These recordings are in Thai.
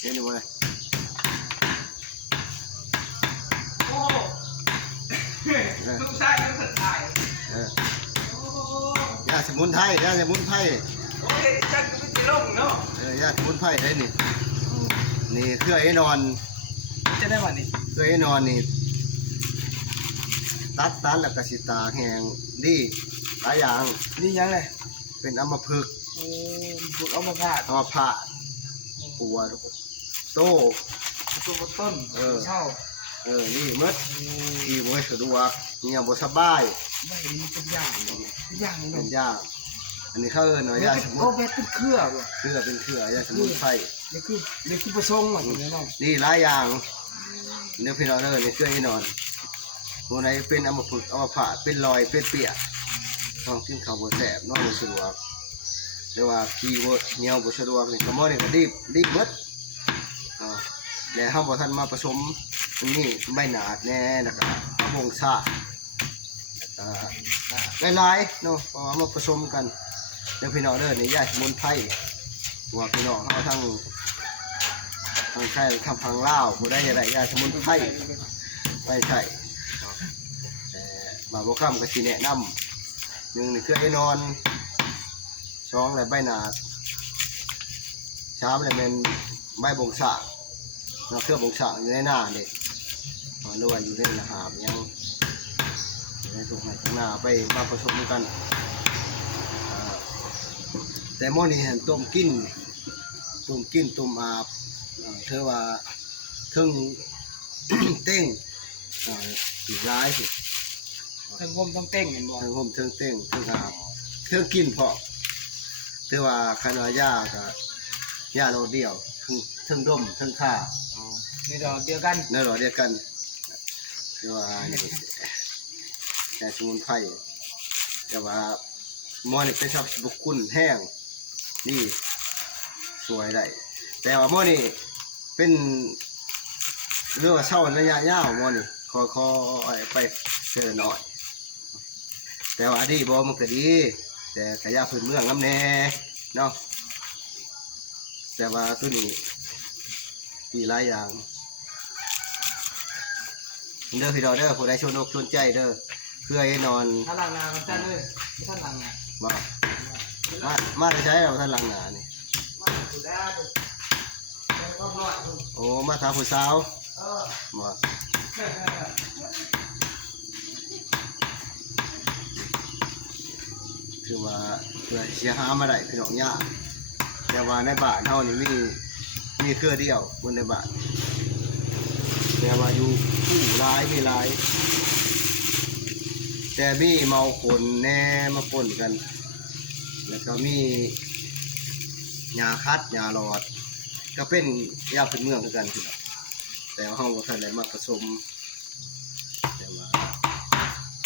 เห็นบ่เลยโอ้ลูกชายยังสดใสยาสมุนไพรยาสมุนไพรโอ้ยจังก็ไม่ติลงเนาะยาสมุนไพรได้นี่นี่เครื่องไอ้นอนจะได้วันนี้เครื่องไอ้นอนนี่ตัดแล้วก็สิตาแห้งดีหลายอย่างนี่ยังไงเป็นอัมพฤกษ์บุกเอามาพาดปวดโต้ตัวต้นเช่านี่มดที่บ่สะดวกเนี่ยบ่สบายไม่มีเป็นอย่างเป็นอย่างอันนี้เขาหน่อยยาสมุนโอ้เป็นเครือเป็นเครือยาสมุนไพรนี่คือประสงค์อย่างนี้เนาะนี่หลายอย่างเนื้อพี่น้องนี่เครื่องไอ้นอนตัวไหนเป็นอัมพฤกษ์อัมพาตเป็นรอยเป็นเปียกต้องกินข้าวบ่แซ่บนอนบ่สะดวกหรือว่าขี้บ่เหนียวบ่สะดวกนี่ก็หม้อนี่ก็รีบเบิดแล้วเฮาบ่ทันมาผสมนี่ใบหนาดแน่แล้วก็วงซ่าหลายๆเนาะพอมาผสมกันเดี๋ยวพี่น้องนี่ยาสมุนไพรว่าพี่น้องเฮาทั้งไทยทางลาวบ่ได้ยาสมุนไพรไปใช้แต่บาบ่ค้ำก็สิแนะนำ1นี่คือไอ้นอน2แล้วใบหนาด3แล้วเป็นใบบงซ่าเนาะเครือบงซ่าอยู่ในหน้านี่หรือว่าอยู่ในระหามยังในตรงไหนข้างหน้าไปมาผสมกันแต่หม้อนี้เห็นต้มกินต้มอาบเธอว่าเทิง เต้งสีร้ายสิเทิงห่มต้องเต้งเห็นบ่เทิงห่มเทิงเต้งเทิงอาบเทิงกินเพาะเธอว่าคณะยากับยาโรเดียวเทิงดมเทิงข้าในดอกเดียวกันเนื้อดอกเดียวกันเรียกว่าแต่สมุนไพรแต่ว่าหม้อนี่เป็นชอบบุกคุณแห้งนี่สวยได้แต่ว่าหม้อนี่เป็นเรื่องว่าเช่าระยะยาวหม้อนี่คอไปเสือหน่อยแต่ว่าดีบ่มันก็ดีแต่ขยะพื้นเมืองน้ำแน่เนาะแต่ว่าตัวนี้มีหลายอย่างเด้อพี่ดอเด้อผู้ใดชวนอกชวนใจเด้อเพื่อให้นอนท่านหลังนาท่านเลยท่านหลังนามาได้ใช้เราท่านหลังนานี่โอ้มาถามผู้สาวมาคือว่าเพื่อเสียหามาได้พี่น้องยากแต่ว่าในบ้านเฮานี่มีเครือเดียวบนในบ้านแต่ว่าอยู่ผู้ร้ายมีร้ายแต่มีเมาคนแน่มาปนกันแล้วก็มียาคัดยาหลอดก็เป็นยาพื้นเมืองเหมือนกันพี่น้องแต่ห้องก็ท่านได้มาผสมแต่ว่า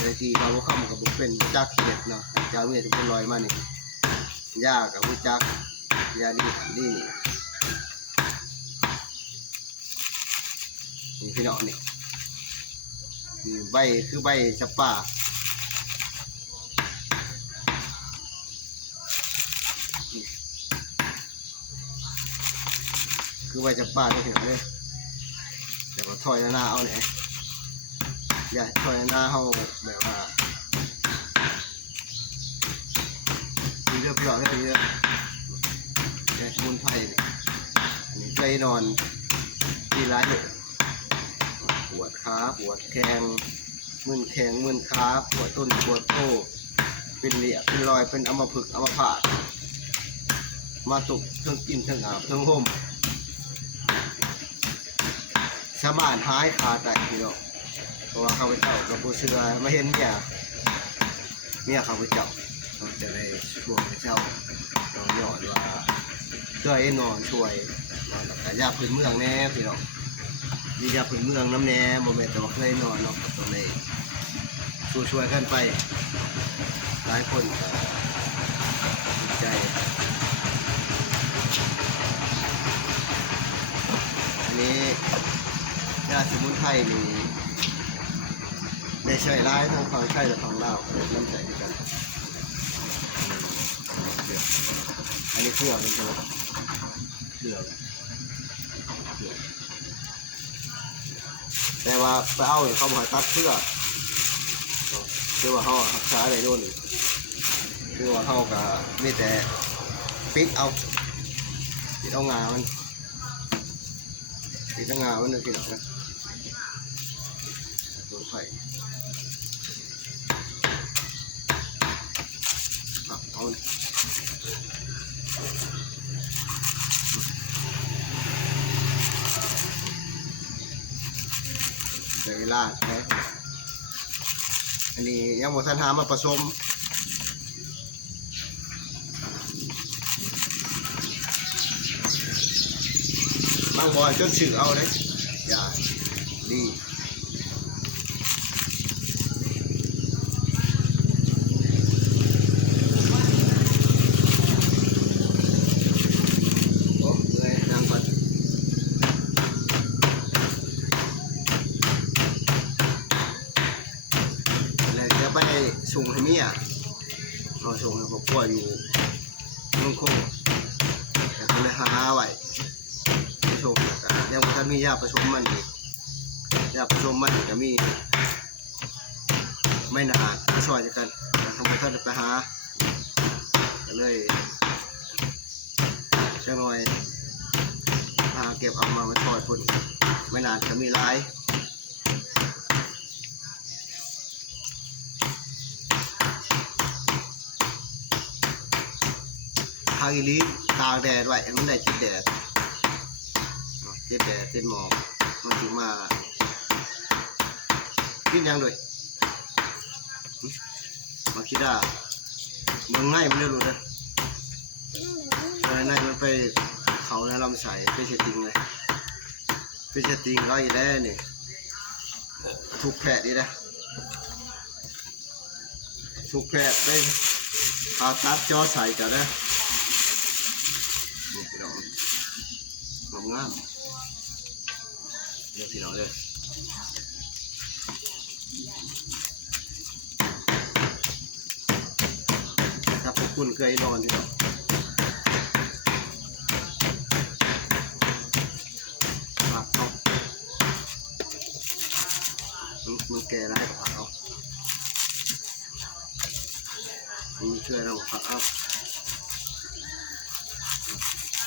ในที่เขาเข้ามากับบุเป็นจักเขียดเนาะยาเวทเป็นลอยมานี่ยากับบุจักยาดีนี่พี่น้องนี่ใบคือใบจับป่าคือใบจับป่าได้เห็นเลยเดี๋ยวถอยหน้าเอาเนี่ยอย่าถอยหน้าเอาแบบว่ามีเรื่องพี่น้องได้เยอะแต่สมุนไพรอันนี้ใจนอนที่ร้ายเลยปวดขาปวดแข้งมึนแข้งมึนขาปวดต้นปวดโต้เป็นเหลี่ยเป็นรอยเป็นอัมพฤกษ์อัมพาตมาตุกเทิงกินเทิงอาบเทิงห่มสามารถหายขาดได้พี่น้องเพราะว่าข้าพเจ้ากับผู้เสือไม่เห็นเมียข้าพเจ้าต้องจะได้ช่วยเจ้าน้องหยอดว่าเพื่อให้นอนช่วยนอนแต่ยาพื้นเมืองแน่พี่น้องมียาพื้นเมืองน้ำแน่โมเมนต์แต่ว่าเคยนอนเนาะตรงนี้ช่วยกันไปหลายคนใจอันนี้ยาสมุนไพรมีได้ใช้ร้ายทั้งฝั่งไทยและฝั่งลาวน้ำใจกันอันนี้เครื่องเป็นตัวเครื่อง แต่ว่าไปเอาเนี่ยเขาบอกให้ตัดเสื้อคือว่าเขารักษาได้ด้วยคือว่าเขาก็มีแต่ปิดเอางามันปิดเอางามันนึกถึงนะตัวไข่เอาเวลาใช่อันนี้ยังหมดทันหามาผสมบางบ่อยจนสื่อเอาเลยอย่าดีโอ้เลยนั่งก่อนแล้วจะไปส่งให้เมียเราส่งให้ครอบครัวอยู่นุ่งคงแต่ก็เลยหาไว้ชมยังท่านมียาผสมมันอีกยาผสมมันก็มีไม่นานมาซอยกันทำให้ท่านไปหาก็เลยจังหน่อยหาเก็บเอามาซอยพุ่นไม่นานก็มีหลายทางอีลีตากแดดไว้มันได้จิตแดดติดหมอกมันถึงมากินยังด้วยมาคิดว่ามันง่ายมันเร็วเลยในมันไปเขาในลำไส้ไปเชติงเลยไปเชติงร้อยแล้วนี่ถูกแผลดีนะถูกแผลไปเอาตัดจอใส่กันนะนี่พี่น้องงามเดี๋ยวพี่น้องเลยถ้าพวกคุณเคยนอนพี่น้องผักเอามันแก่แล้วให้ผักเอามันช่วยเราผักเอา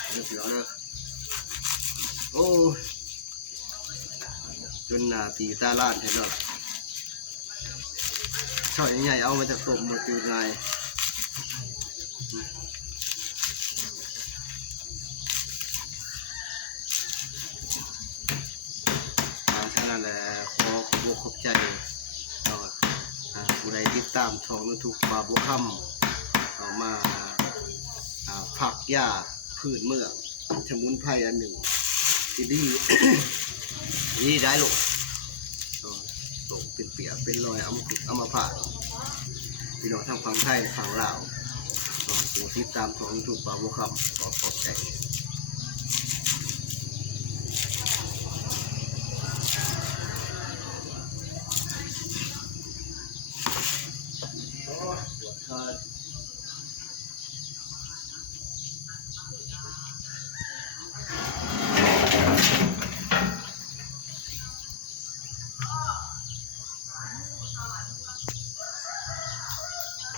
เดี๋ยวพี่น้องเลยโอ้จนนาตีตาล้านเห็นหรอช่อยใหญ่เอามาจากตบมาตีไงฉะนั้นแหละขอบัวขอบใจผู้ใดติดตามช่องยูทูบบาบัวค่ำเอามาผักหญ้าพืชเมืองสมุนไพรอันหนึ่งที่ดี นี่ได้ลูกตกเป็นเปียกเป็นรอยเอามาผ่าพี่น้องทางฝั่งไทยฝั่งลาวติดตามของยูทูบบาบัวค่ำขอขอบใจ